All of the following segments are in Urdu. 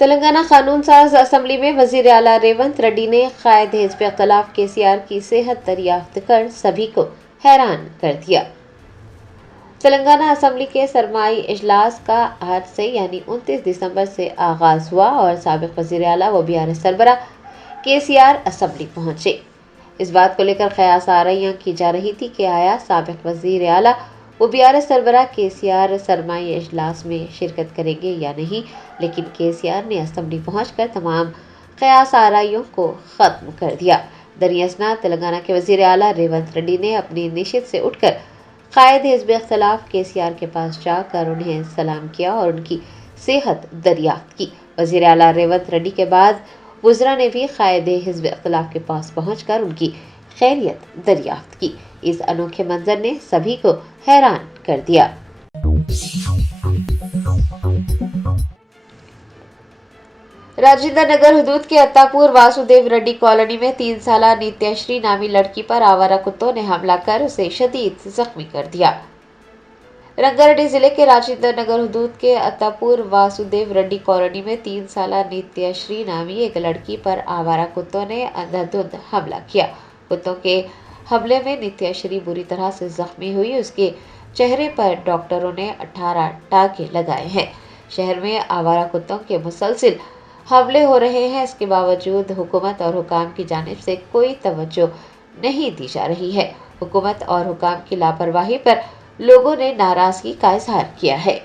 تلنگانہ قانون ساز اسمبلی میں وزیر اعلیٰ ریونت ریڈی نے قائد حزب اختلاف KCR کی صحت دریافت کر سبھی کو حیران کر دیا۔ تلنگانہ اسمبلی کے سرمائی اجلاس کا آج سے یعنی 29 دسمبر سے آغاز ہوا اور سابق وزیر اعلیٰ و BRS سربراہ KCR اسمبلی پہنچے۔ اس بات کو لے کر قیاس آرائیاں کی جا رہی تھی کہ آیا سابق وزیر اعلیٰ و BRS سربراہ KCR سرمائی اجلاس میں شرکت کریں گے یا نہیں، لیکن KCR نے اسمبلی پہنچ کر تمام قیاس آرائیوں کو ختم کر دیا۔ دریں تلنگانہ کے وزیر اعلیٰ ریونت ریڈی نے اپنی نشست سے اٹھ کر قائد حزب اختلاف KCR کے پاس جا کر انہیں سلام کیا اور ان کی صحت دریافت کی۔ وزیر اعلیٰ ریونت ریڈی کے بعد وزراء نے بھی قائد حزب اختلاف کے پاس پہنچ کر ان کی خیریت دریافت کی۔ اس انوکھے منظر نے سبھی کو حیران کر دیا۔ راجندر نگر حدود کے اتاپور واسودیو ریڈی کالونی میں 3 سالہ نتیہ شری نامی لڑکی پر آوارہ کتوں نے حملہ کر اسے شدید زخمی کر دیا۔ رنگا ریڈی ضلع کے راجندر نگر حدود کے اتاپور واسودیو ریڈی کالونی میں 3 سالہ نتیہ شری نامی ایک لڑکی پر آوارہ کتوں نے اندھا دھند حملہ کیا۔ کتوں کے حملے میں نتیہ شری بری طرح سے زخمی ہوئی۔ اس کے چہرے پر ڈاکٹروں نے 18 ٹانکے لگائے ہیں۔ شہر میں آوارہ کتوں کے مسلسل حملے ہو رہے ہیں، اس کے باوجود حکومت اور حکام کی جانب سے کوئی توجہ نہیں دی جا رہی ہے۔ حکومت اور حکام کی لاپرواہی پر لوگوں نے ناراضگی کا اظہار کیا ہے۔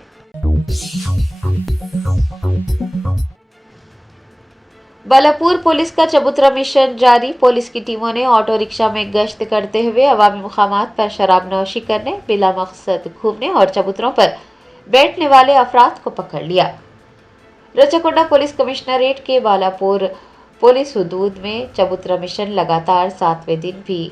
بالاپور پولیس کا چبوترا مشن جاری۔ پولیس کی ٹیموں نے آٹو رکشہ میں گشت کرتے ہوئے عوامی مقامات پر شراب نوشی کرنے، بلا مقصد گھومنے اور چبوتروں پر بیٹھنے والے افراد کو پکڑ لیا۔ رچاکنڈا پولیس کمشنریٹ کے بالاپور پولیس حدود میں چبوترا مشن لگاتار 7ویں دن بھی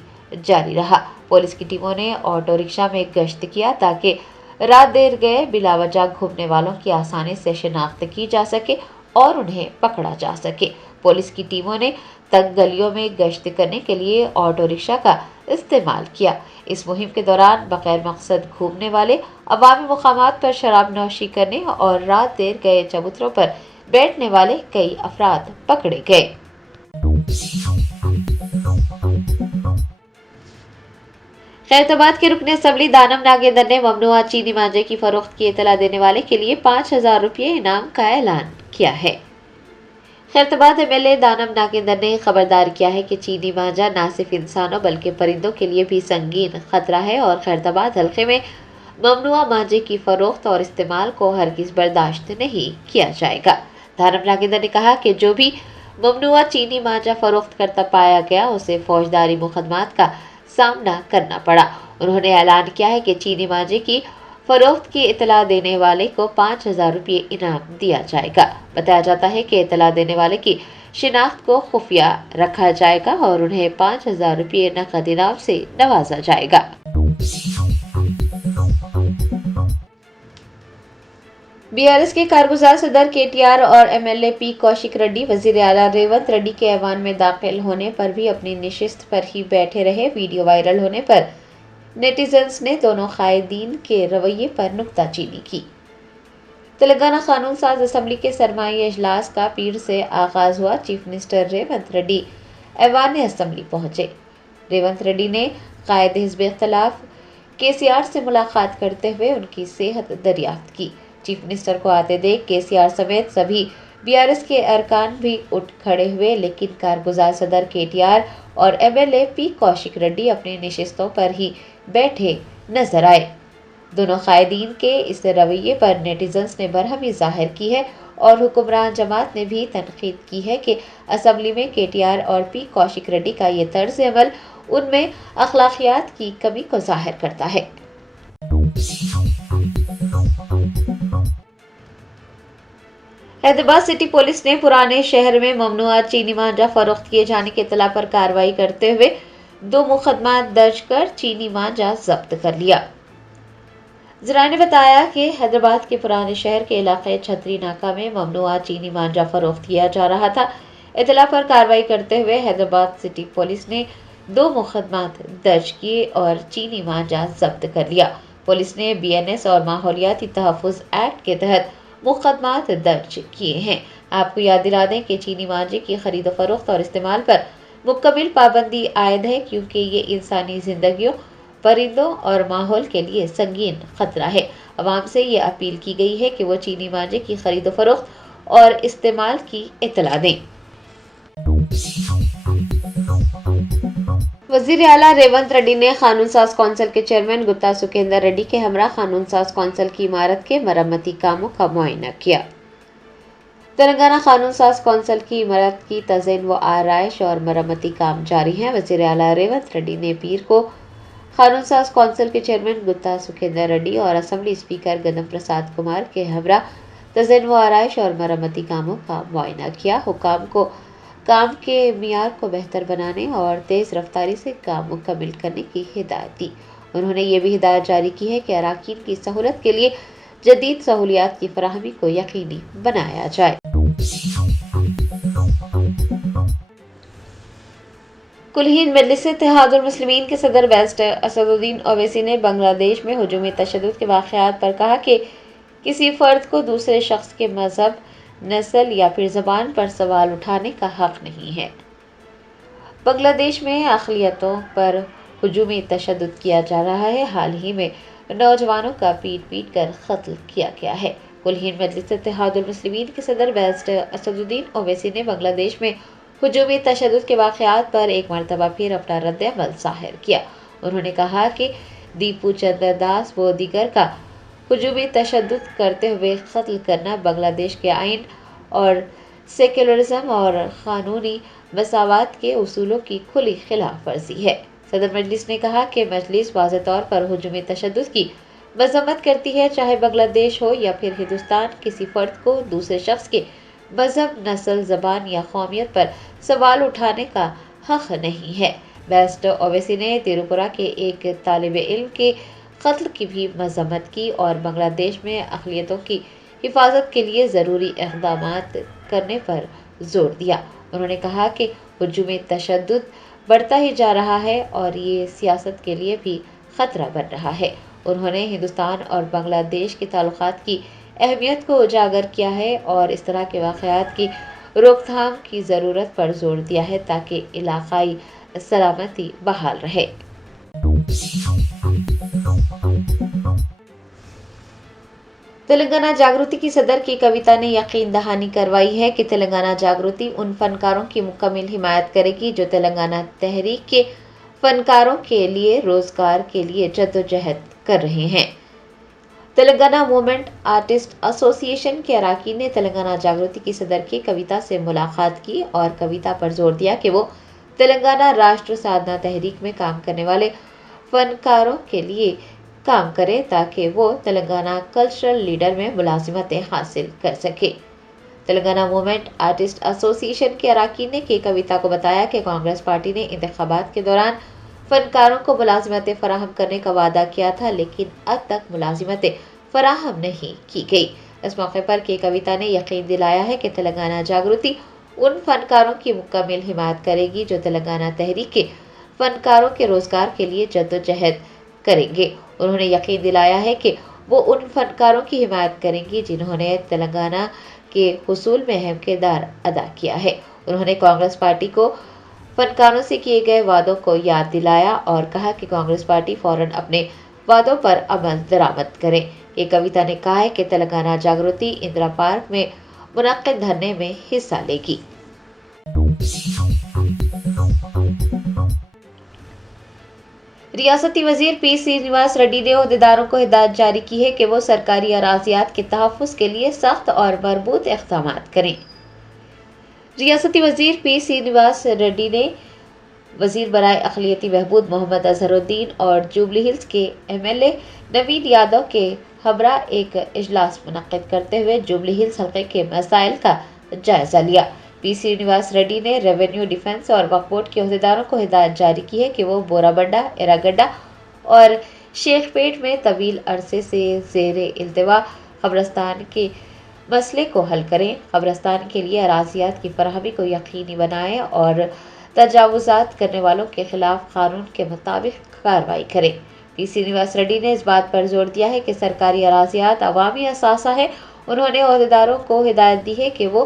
جاری رہا۔ پولیس کی ٹیموں نے آٹو رکشہ میں گشت کیا تاکہ رات دیر گئے بلا وجہ گھومنے والوں کی آسانی سے شناخت کی جا سکے اور انہیں پکڑا جا سکے۔ پولیس کی ٹیموں نے تنگ گلیوں میں گشت کرنے کے لیے آٹو رکشہ کا استعمال کیا۔ اس مہم کے دوران بغیر مقصد گھومنے والے، عوامی مقامات پر شراب نوشی کرنے اور رات دیر گئے چبوتروں پر بیٹھنے والے کئی افراد پکڑے گئے۔ خیرتآباد کے رکن اسمبلی دانم ناگیندر نے ممنوعہ چینی مانجے کی فروخت کی اطلاع دینے والے کے لیے 5000 روپے انعام کا اعلان کیا ہے۔ خیرتآباد MLA دانم ناگیندر نے خبردار کیا ہے کہ چینی مانجا نہ صرف انسانوں بلکہ پرندوں کے لیے بھی سنگین خطرہ ہے اور خیرتآباد حلقے میں ممنوعہ مانجے کی فروخت اور استعمال کو ہرگز برداشت نہیں کیا جائے گا۔ دانم ناگیندر نے کہا کہ جو بھی ممنوعہ چینی مانجا فروخت کرتا پایا گیا اسے فوجداری مقدمات کا سامنا کرنا پڑا۔ انہوں نے اعلان کیا ہے کہ چینی مانجے کی فروخت کی اطلاع دینے والے کو 5000 روپے انعام دیا جائے گا۔ بتایا جاتا ہے کہ اطلاع دینے والے کی شناخت کو خفیہ رکھا جائے گا اور انہیں 5000 روپے نقد انعام سے نوازا جائے گا۔ BRS کے کارگزار صدر KTR اور MLA P کوشک ریڈی وزیر اعلیٰ ریونت ریڈی کے ایوان میں داخل ہونے پر بھی اپنی نشست پر ہی بیٹھے رہے۔ ویڈیو وائرل ہونے پر نیٹیزنز نے دونوں قائدین کے رویے پر نکتہ چینی کی۔ تلنگانہ قانون ساز اسمبلی کے سرمائی اجلاس کا پیر سے آغاز ہوا۔ چیف منسٹر ریونت ریڈی ایوان اسمبلی پہنچے۔ ریونت ریڈی نے قائد حزب اختلاف KCR سے ملاقات کرتے ہوئے ان کی صحت دریافت کی۔ چیف منسٹر کو آتے دیکھ KCR سمیت سبھی BRS کے ارکان بھی اٹھ کھڑے ہوئے، لیکن کارگزار صدر KTR اور MLA P کوشک ریڈی اپنی نشستوں پر ہی بیٹھے نظر آئے۔ دونوں قائدین کے اس رویے پر نیٹیزنز نے برہمی ظاہر کی ہے اور حکمران جماعت نے بھی تنقید کی ہے کہ اسمبلی میں KTR اور P کوشک ریڈی کا یہ طرز عمل ان میں اخلاقیات کی کمی کو ظاہر کرتا ہے۔ حیدرآباد سٹی پولیس نے پرانے شہر میں ممنوعہ چینی مانجا فروخت کیے جانے کی اطلاع پر کارروائی کرتے ہوئے 2 مقدمات درج کر چینی مانجا ضبط کر لیا۔ ذرائع نے بتایا کہ حیدرآباد کے پرانے شہر کے علاقے چھتری ناکہ میں ممنوعہ چینی مانجا فروخت کیا جا رہا تھا۔ اطلاع پر کارروائی کرتے ہوئے حیدرآباد سٹی پولیس نے 2 مقدمات درج کیے اور چینی مانجا ضبط کر لیا۔ پولیس نے BNS اور ماحولیاتی تحفظ ایکٹ کے تحت مقدمات درج کیے ہیں۔ آپ کو یاد دلا دیں کہ چینی مانجے کی خرید و فروخت اور استعمال پر مکمل پابندی عائد ہے کیونکہ یہ انسانی زندگیوں، پرندوں اور ماحول کے لیے سنگین خطرہ ہے۔ عوام سے یہ اپیل کی گئی ہے کہ وہ چینی مانجے کی خرید و فروخت اور استعمال کی اطلاع دیں۔ وزیر اعلیٰ ریونت ریڈی نے قانون ساز کونسل کے چیئرمین گتا سکھیندر ریڈی کے ہمراہ قانون ساز کونسل کی عمارت کے مرمتی کاموں کا معائنہ کیا۔ تلنگانہ قانون ساز کونسل کی عمارت کی تزئین و آرائش اور مرمتی کام جاری ہیں۔ وزیر اعلیٰ ریونت ریڈی نے پیر کو قانون ساز کونسل کے چیئرمین گتا سکھیندر ریڈی اور اسمبلی اسپیکر گدم پرساد کمار کے ہمراہ تزئین و آرائش اور مرمتی کاموں کا معائنہ کیا۔ حکام کو کام کے معیار کو بہتر بنانے اور تیز رفتاری سے کام مکمل کرنے کی ہدایت دی۔ انہوں نے یہ بھی ہدایت جاری کی ہے کہ اراکین کی سہولت کے لیے جدید سہولیات کی فراہمی کو یقینی بنایا جائے۔ کل ہند مجلس اتحاد المسلمین کے صدر بیرسٹر اسد الدین اویسی نے بنگلہ دیش میں ہجومی تشدد کے واقعات پر کہا کہ کسی فرد کو دوسرے شخص کے مذہب، نسل یا پھر زبان پر سوال اٹھانے کا حق نہیں ہے۔ بنگلہ دیش میں اقلیتوں پر ہجومی تشدد کیا جا رہا ہے۔ حال ہی میں نوجوانوں کا پیٹ پیٹ کر قتل کیا گیا ہے۔ کل ہند مجلس اتحاد المسلمین کے صدر بیرسٹر اسد الدین اویسی نے بنگلہ دیش میں ہجومی تشدد کے واقعات پر ایک مرتبہ پھر اپنا رد عمل ظاہر کیا۔ انہوں نے کہا کہ دیپو چندر داس و دیگر کا ہجومی تشدد کرتے ہوئے قتل کرنا بنگلہ دیش کے آئین اور سیکولرزم اور قانونی مساوات کے اصولوں کی کھلی خلاف ورزی ہے۔ صدر مجلس نے کہا کہ مجلس واضح طور پر ہجومی تشدد کی مذمت کرتی ہے، چاہے بنگلہ دیش ہو یا پھر ہندوستان۔ کسی فرد کو دوسرے شخص کے مذہب، نسل، زبان یا قومیت پر سوال اٹھانے کا حق نہیں ہے۔ بیرسٹر اویسی نے تریپورہ کے ایک طالب علم کے قتل کی بھی مذمت کی اور بنگلہ دیش میں اقلیتوں کی حفاظت کے لیے ضروری اقدامات کرنے پر زور دیا۔ انہوں نے کہا کہ ہجومی تشدد بڑھتا ہی جا رہا ہے اور یہ سیاست کے لیے بھی خطرہ بن رہا ہے۔ انہوں نے ہندوستان اور بنگلہ دیش کے تعلقات کی اہمیت کو اجاگر کیا ہے اور اس طرح کے واقعات کی روک تھام کی ضرورت پر زور دیا ہے تاکہ علاقائی سلامتی بحال رہے۔ تلنگانہ جاگرتی کی صدر کی کویتا نے یقین دہانی کروائی ہے کہ تلنگانہ جاگرتی ان فنکاروں کی مکمل حمایت کرے گی جو تلنگانہ تحریک کے فنکاروں کے لیے روزگار کے لیے جدوجہد کر رہے ہیں۔ تلنگانہ موومنٹ آرٹسٹ ایسوسی ایشن کے اراکین نے تلنگانہ جاگرتی کی صدر کی کویتا سے ملاقات کی اور کویتا پر زور دیا کہ وہ تلنگانہ راشٹر سادھنا تحریک میں کام کرنے والے فنکاروں کے لیے کام کرے تاکہ وہ تلنگانہ کلچرل لیڈر میں ملازمتیں حاصل کر سکے۔ تلنگانہ موومنٹ آرٹسٹ ایسوسی ایشن کے اراکین نے کی کویتا کو بتایا کہ کانگریس پارٹی نے انتخابات کے دوران فنکاروں کو ملازمتیں فراہم کرنے کا وعدہ کیا تھا لیکن اب تک ملازمتیں فراہم نہیں کی گئی۔ اس موقع پر کے کویتا نے یقین دلایا ہے کہ تلنگانہ جاگرتی ان فنکاروں کی مکمل حمایت کرے گی جو تلنگانہ تحریک کے فنکاروں کے روزگار کے لیے جدوجہد کریں گے۔ انہوں نے یقین دلایا ہے کہ وہ ان فنکاروں کی حمایت کریں گی جنہوں نے تلنگانہ کے حصول میں اہم کردار ادا کیا ہے۔ انہوں نے کانگریس پارٹی کو فنکاروں سے کیے گئے وعدوں کو یاد دلایا اور کہا کہ کانگریس پارٹی فوراً اپنے وعدوں پر عمل درآمد کرے۔ یہ کویتا نے کہا ہے کہ تلنگانہ جاگرتی اندرا پارک میں منعقد دھرنے میں حصہ لے گی۔ ریاستی وزیر پی سرینواس ریڈی نے عہدیداروں کو ہدایت جاری کی ہے کہ وہ سرکاری اراضیات کے تحفظ کے لیے سخت اور مربوط اقدامات کریں۔ ریاستی وزیر پی سرینواس ریڈی نے وزیر برائے اقلیتی بہبود محمد اظہر الدین اور جوبلی ہلز کے ایم ایل اے نوید یادو کے ہمراہ ایک اجلاس منعقد کرتے ہوئے جوبلی ہلز حلقے کے مسائل کا جائزہ لیا۔ پی سرینواس ریڈی نے ریونیو، ڈیفنس اور وقف بورڈ کے عہدیداروں کو ہدایت جاری کی ہے کہ وہ بورا بنڈا، ایراگڈا اور شیخ پیٹ میں طویل عرصے سے زیر التوا قبرستان کے مسئلے کو حل کریں، قبرستان کے لیے اراضیات کی فراہمی کو یقینی بنائیں اور تجاوزات کرنے والوں کے خلاف قانون کے مطابق کارروائی کریں۔ پی سرینواس ریڈی نے اس بات پر زور دیا ہے کہ سرکاری اراضیات عوامی اثاثہ ہے۔ انہوں نے عہدیداروں کو ہدایت دی ہے کہ وہ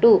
2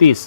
30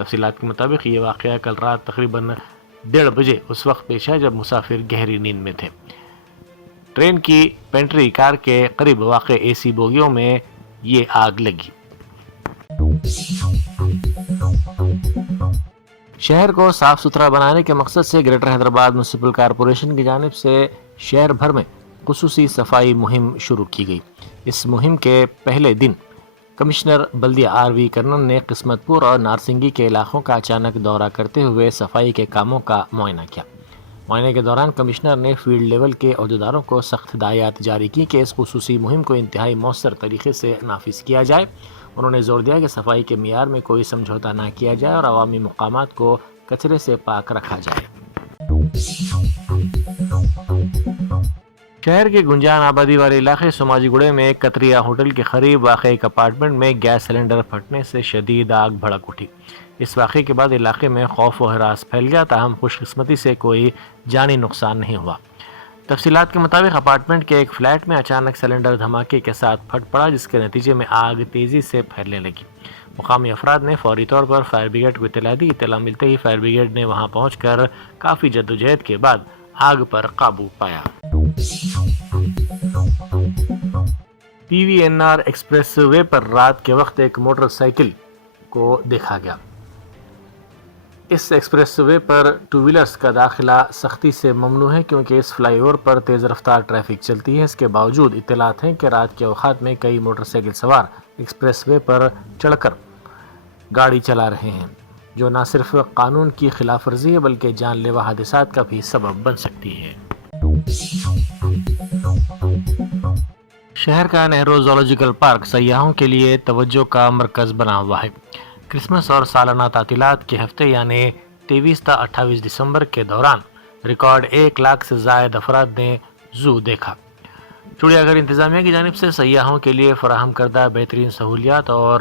تفصیلات کے مطابق یہ واقعہ کل رات تقریباً 1:30 بجے اس وقت پیش آیا جب مسافر گہری نیند میں تھے۔ ٹرین کی پینٹری کار کے قریب واقع اے سی بوگیوں میں یہ آگ لگی۔ شہر کو صاف ستھرا بنانے کے مقصد سے گریٹر حیدرآباد میونسپل کارپوریشن کی جانب سے شہر بھر میں خصوصی صفائی مہم شروع کی گئی۔ اس مہم کے پہلے دن کمشنر بلدیہ آر وی کرنن نے قسمت پور اور نارسنگی کے علاقوں کا اچانک دورہ کرتے ہوئے صفائی کے کاموں کا معائنہ کیا۔ معائنے کے دوران کمشنر نے فیلڈ لیول کے عہدیداروں کو سخت ہدایات جاری کی کہ اس خصوصی مہم کو انتہائی مؤثر طریقے سے نافذ کیا جائے۔ انہوں نے زور دیا کہ صفائی کے معیار میں کوئی سمجھوتہ نہ کیا جائے اور عوامی مقامات کو کچرے سے پاک رکھا جائے۔ شہر کے گنجان آبادی والے علاقے سماجی گڑے میں کتریا ہوٹل کے قریب واقع ایک اپارٹمنٹ میں گیس سلنڈر پھٹنے سے شدید آگ بھڑک اٹھی۔ اس واقعے کے بعد علاقے میں خوف و ہراس پھیل گیا، تاہم خوش قسمتی سے کوئی جانی نقصان نہیں ہوا۔ تفصیلات کے مطابق اپارٹمنٹ کے ایک فلیٹ میں اچانک سلنڈر دھماکے کے ساتھ پھٹ پڑا، جس کے نتیجے میں آگ تیزی سے پھیلنے لگی۔ مقامی افراد نے فوری طور پر فائر بریگیڈ کو اطلاع دی۔ اطلاع ملتے ہی فائر بریگیڈ نے وہاں پہنچ کر کافی جدوجہد کے بعد آگ پر قابو پایا۔ P V N R express way پر رات کے وقت ایک موٹر سائیکل کو دیکھا گیا۔ اس ایکسپریس وے پر ٹو ویلرز کا داخلہ سختی سے ممنوع ہے کیونکہ اس فلائی اوور پر تیز رفتار ٹریفک چلتی ہے۔ اس کے باوجود اطلاعات ہیں کہ رات کے اوقات میں کئی موٹر سائیکل سوار ایکسپریس وے پر چڑھ کر گاڑی چلا رہے ہیں، جو نہ صرف قانون کی خلاف ورزی ہے بلکہ جان لیوا حادثات کا بھی سبب بن سکتی ہے۔ شہر کا نہرو زولوجیکل پارک سیاحوں کے لیے توجہ کا مرکز بنا ہوا ہے۔ کرسمس اور سالانہ تعطیلات کے ہفتے یعنی 23 تا 28 دسمبر کے دوران ریکارڈ 1 لاکھ سے زائد افراد نے زو دیکھا۔ چڑیا گھر انتظامیہ کی جانب سے سیاحوں کے لیے فراہم کردہ بہترین سہولیات اور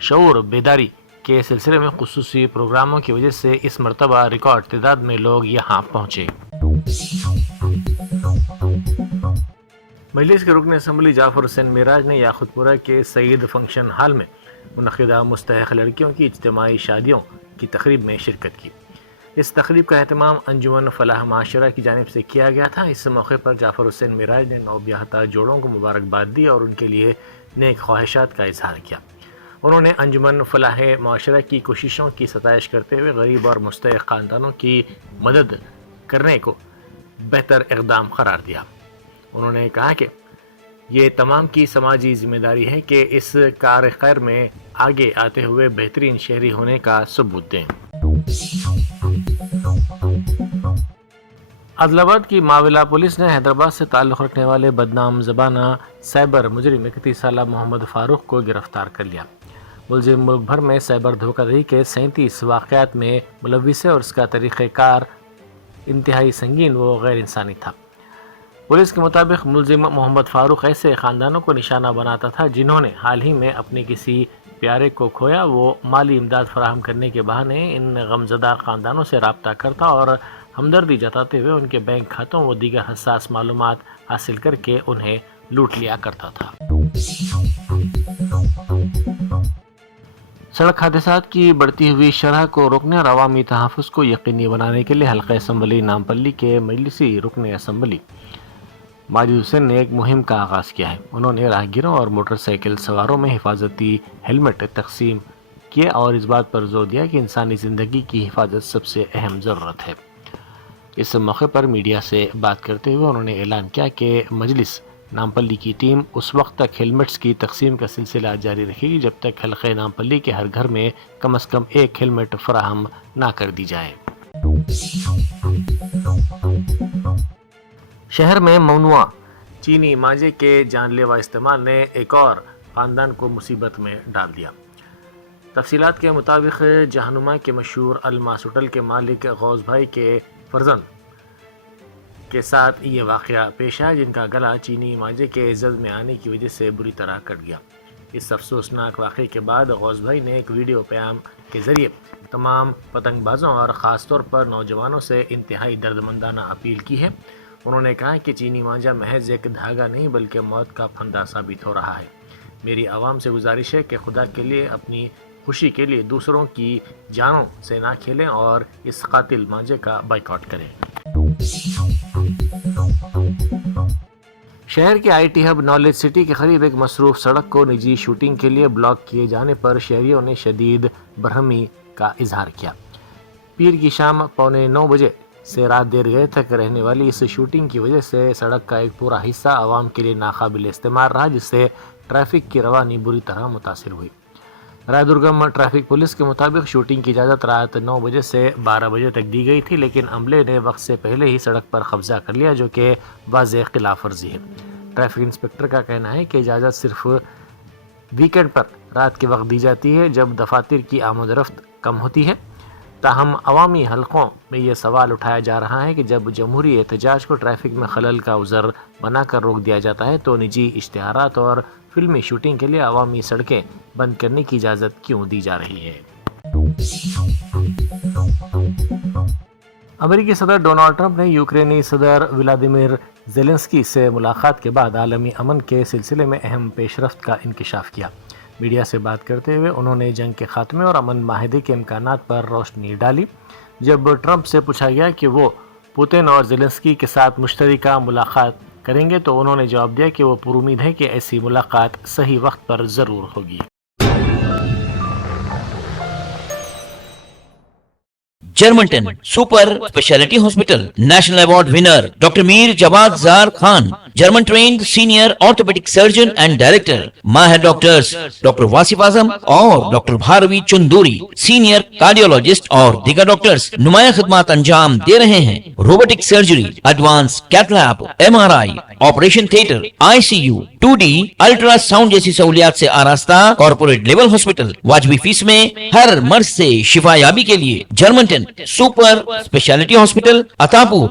شعور بیداری کے سلسلے میں خصوصی پروگراموں کی وجہ سے اس مرتبہ ریکارڈ تعداد میں لوگ یہاں پہنچے۔ مجلس کے رکن اسمبلی جعفر حسین معراج نے یاقوت پورہ کے سعید فنکشن ہال میں منعقدہ مستحق لڑکیوں کی اجتماعی شادیوں کی تقریب میں شرکت کی۔ اس تقریب کا اہتمام انجمن فلاح معاشرہ کی جانب سے کیا گیا تھا۔ اس موقع پر جعفر حسین معراج نے نوبیاہتا جوڑوں کو مبارکباد دی اور ان کے لیے نیک خواہشات کا اظہار کیا۔ انہوں نے انجمن فلاح معاشرہ کی کوششوں کی ستائش کرتے ہوئے غریب اور مستحق خاندانوں کی مدد کرنے کو بہتر اقدام قرار دیا۔ انہوں نے کہا کہ یہ تمام کی سماجی ذمہ داری ہے کہ اس کار خیر میں آگے آتے ہوئے بہترین شہری ہونے کا ثبوت دیں۔ عادل آباد کی ماولا پولیس نے حیدرآباد سے تعلق رکھنے والے بدنام زبانہ سائبر مجرم 31 سالہ محمد فاروق کو گرفتار کر لیا۔ ملزم ملک بھر میں سائبر دھوکہ دہی کے 37 واقعات میں ملوث ہے اور اس کا طریقہ کار انتہائی سنگین و غیر انسانی تھا۔ پولیس کے مطابق ملزم محمد فاروق ایسے خاندانوں کو نشانہ بناتا تھا جنہوں نے حال ہی میں اپنے کسی پیارے کو کھویا۔ وہ مالی امداد فراہم کرنے کے بہانے ان غمزدہ خاندانوں سے رابطہ کرتا اور ہمدردی جتاتے ہوئے ان کے بینک کھاتوں و دیگر حساس معلومات حاصل کر کے انہیں لوٹ لیا کرتا تھا۔ سڑک حادثات کی بڑھتی ہوئی شرح کو روکنے اور عوامی تحفظ کو یقینی بنانے کے لیے حلقہ اسمبلی نامپلی کے مجلسی رکن اسمبلی ماجد حسین نے ایک مہم کا آغاز کیا ہے۔ انہوں نے راہگیروں اور موٹر سائیکل سواروں میں حفاظتی ہیلمٹ تقسیم کیے اور اس بات پر زور دیا کہ انسانی زندگی کی حفاظت سب سے اہم ضرورت ہے۔ اس موقع پر میڈیا سے بات کرتے ہوئے انہوں نے اعلان کیا کہ مجلس نامپلی کی ٹیم اس وقت تک ہیلمٹس کی تقسیم کا سلسلہ جاری رکھے گی جب تک حلقہ نامپلی کے ہر گھر میں کم از کم ایک ہیلمٹ فراہم نہ کر دی جائے۔ شہر میں ممنوع چینی مانجے کے جان لیوا استعمال نے ایک اور خاندان کو مصیبت میں ڈال دیا۔ تفصیلات کے مطابق جہنما کے مشہور الماس ہوٹل کے مالک غوث بھائی کے فرزند کے ساتھ یہ واقعہ پیش آیا جن کا گلا چینی مانجے کے زد میں آنے کی وجہ سے بری طرح کٹ گیا۔ اس افسوسناک واقعے کے بعد غوث بھائی نے ایک ویڈیو پیام کے ذریعے تمام پتنگ بازوں اور خاص طور پر نوجوانوں سے انتہائی دردمندانہ اپیل کی ہے۔ انہوں نے کہا کہ چینی مانجا محض ایک دھاگا نہیں بلکہ موت کا پھندا ثابت ہو رہا ہے۔ میری عوام سے گزارش ہے کہ خدا کے لیے اپنی خوشی کے لیے دوسروں کی جانوں سے نہ کھیلیں اور اس قاتل مانجے کا بائیکاٹ کریں۔ شہر کے I T hub knowledge city کے قریب ایک مصروف سڑک کو نجی شوٹنگ کے لیے بلاک کیے جانے پر شہریوں نے شدید برہمی کا اظہار کیا۔ پیر کی شام 8:45 بجے سے رات دیر گئے تک رہنے والی اس شوٹنگ کی وجہ سے سڑک کا ایک پورا حصہ عوام کے لیے ناقابل استعمال رہا، جس سے ٹریفک کی روانی بری طرح متاثر ہوئی۔ رائے درگم ٹریفک پولیس کے مطابق شوٹنگ کی اجازت رات 9 بجے سے 12 بجے تک دی گئی تھی، لیکن عملے نے وقت سے پہلے ہی سڑک پر قبضہ کر لیا، جو کہ واضح خلاف ورزی ہے۔ ٹریفک انسپکٹر کا کہنا ہے کہ اجازت صرف ویکینڈ پر رات کے وقت دی جاتی ہے، جب دفاتر کی آمد و رفت کم ہوتی ہے۔ تاہم عوامی حلقوں میں یہ سوال اٹھایا جا رہا ہے کہ جب جمہوری احتجاج کو ٹریفک میں خلل کا عذر بنا کر روک دیا جاتا ہے تو نجی اشتہارات اور فلمی شوٹنگ کے لیے عوامی سڑکیں بند کرنے کی اجازت کیوں دی جا رہی ہے۔ امریکی صدر ڈونالڈ ٹرمپ نے یوکرینی صدر ولادیمیر زیلنسکی سے ملاقات کے بعد عالمی امن کے سلسلے میں اہم پیش رفت کا انکشاف کیا۔ میڈیا سے بات کرتے ہوئے انہوں نے جنگ کے خاتمے اور امن معاہدے کے امکانات پر روشنی ڈالی۔ جب ٹرمپ سے پوچھا گیا کہ وہ پوتن اور زیلنسکی کے ساتھ مشترکہ ملاقات کریں گے تو انہوں نے جواب دیا کہ وہ پر امید ہے کہ ایسی ملاقات صحیح وقت پر ضرور ہوگی۔ جرمنٹن super specialty hospital national award winner doctor Mir Jawad Zar Khan, German trained senior orthopaedic surgeon and director, ماہر ڈاکٹرز ڈاکٹر واصف اعظم اور doctor Bharavi Chandori, senior cardiologist اور دیگر ڈاکٹرز نمایاں خدمات انجام دے رہے ہیں۔ Robotic surgery, advance cath lab, MRI، operation theatre, ICU، 2D ultrasound جیسی سہولیات سے آراستہ کارپوریٹ لیول ہاسپٹل، واجبی فیس میں ہر مرض سے شفا یابی کے لیے جرمنٹن سپر اسپیشلٹی ہاسپٹل، عطاپور۔